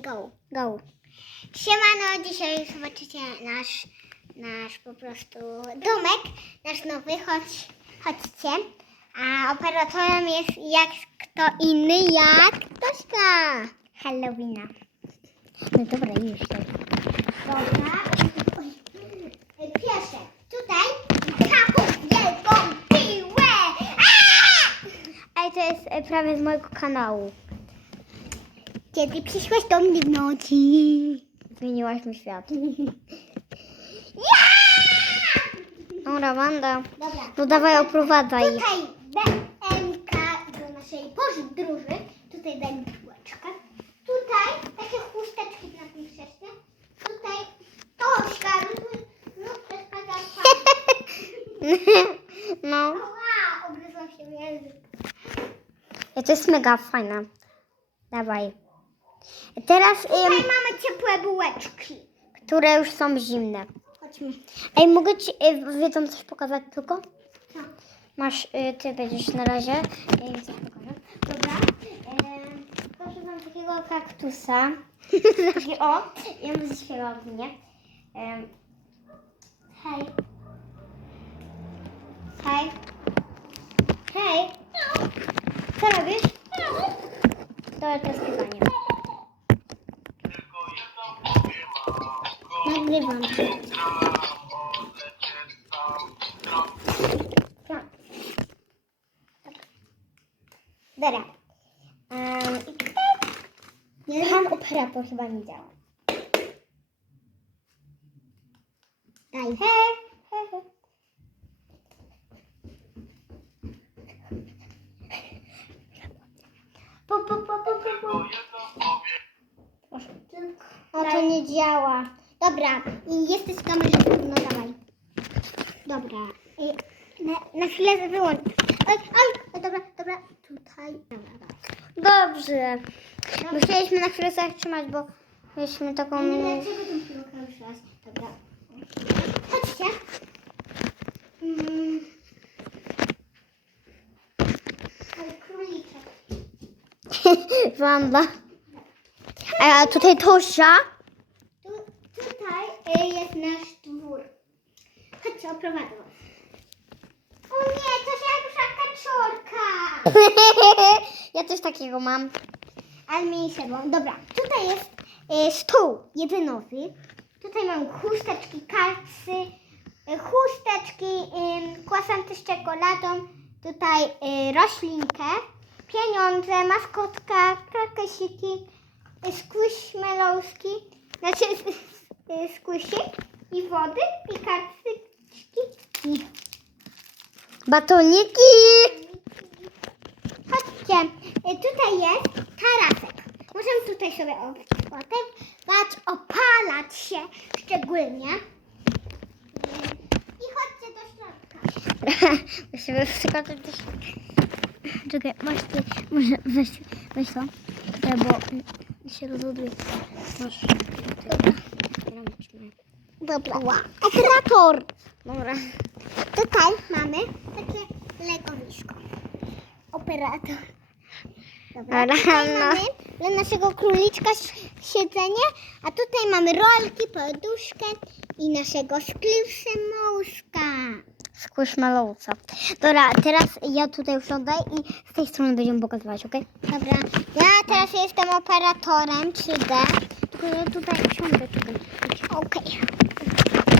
Go, go. Siemano, dzisiaj zobaczycie nasz, nasz po prostu domek, nasz nowy, chodź, chodźcie. A operatorem jest jak kto inny, jak Tośka. Halloweena. No dobra, już tak. Dobra. Pierwsze, tutaj taką wielką piłę. Ale to jest e, prawie z mojego kanału. Kiedy przyszłaś do mnie w nocy. Zmieniłaś mi świat. Dobra, Wanda. Dobra. No dawaj, oprowadzaj. Tutaj BMK do naszej podróży. Tutaj daj bułeczkę. Tutaj takie chusteczki na tym krześle. Tutaj Tośka. No, przeszkadza. No. Ała, się w język. Ja to jest mega fajna. Dawaj. Teraz Tutaj mamy ciepłe bułeczki. Które już są zimne. Chodźmy. Ej, mogę ci y, wiedzą coś pokazać tylko? Co? Masz, y, ty będziesz na razie. Ja coś pokażę. Dobra. Y, proszę mam takiego kaktusa. Taki, o, ja bym zaśpiewał w nie. Ym, hej. Hej. Hej. Co robisz? To to śpiewanie. Nagrywam. Tak. Dobra. Um, i tutaj pan operator chyba nie działa. Daj. He, he, he. Po, po, po, po, po, po. O, to nie działa. Dobra, jesteś w kamerze, no dawaj. Dobra. Na, na chwilę wyłącz. Oj, oj, o, dobra, dobra, tutaj. Dobrze. Musieliśmy na chwilę zatrzymać, bo mieliśmy taką... Dlaczego tą piłkę ruszyłaś? Dobra. Chodźcie. Mm. Ale króliczek. Wanda. A tutaj Tosia. Jest nasz dwór. Chodźcie, oprowadzę was. O nie, Tosia rusza kaczorka. ja też takiego mam. Ale mniejszego. Dobra, tutaj jest y, stół jedynowy. Tutaj mam chusteczki, karcy, y, chusteczki, y, kwasanty z czekoladą. Tutaj y, roślinkę, pieniądze, maskotka, krakesiki, y, squishmallowski, znaczy y, squishy i wody, i karteczki i batoniki. Chodźcie, y, tutaj jest tarasek. Możemy tutaj sobie odpoczywać, opalać się szczególnie. I chodźcie do środka. Musimy wskoczyć do środka. Czekaj, masz ty, może weź, weź to, bo się rozładuje. Masz. Dobra. Dobra. Operator. Dobra. Tutaj mamy takie legowisko. Operator. Dobra. Tutaj mamy dla naszego króliczka siedzenie, a tutaj mamy rolki, poduszkę i naszego sklipsymouska. Squishmallowca. Dobra, teraz ja tutaj usiądę i z tej strony będziemy pokazywać, ok? Dobra. Ja teraz jestem operatorem 3D. Kanadı ben şu anda. Okay.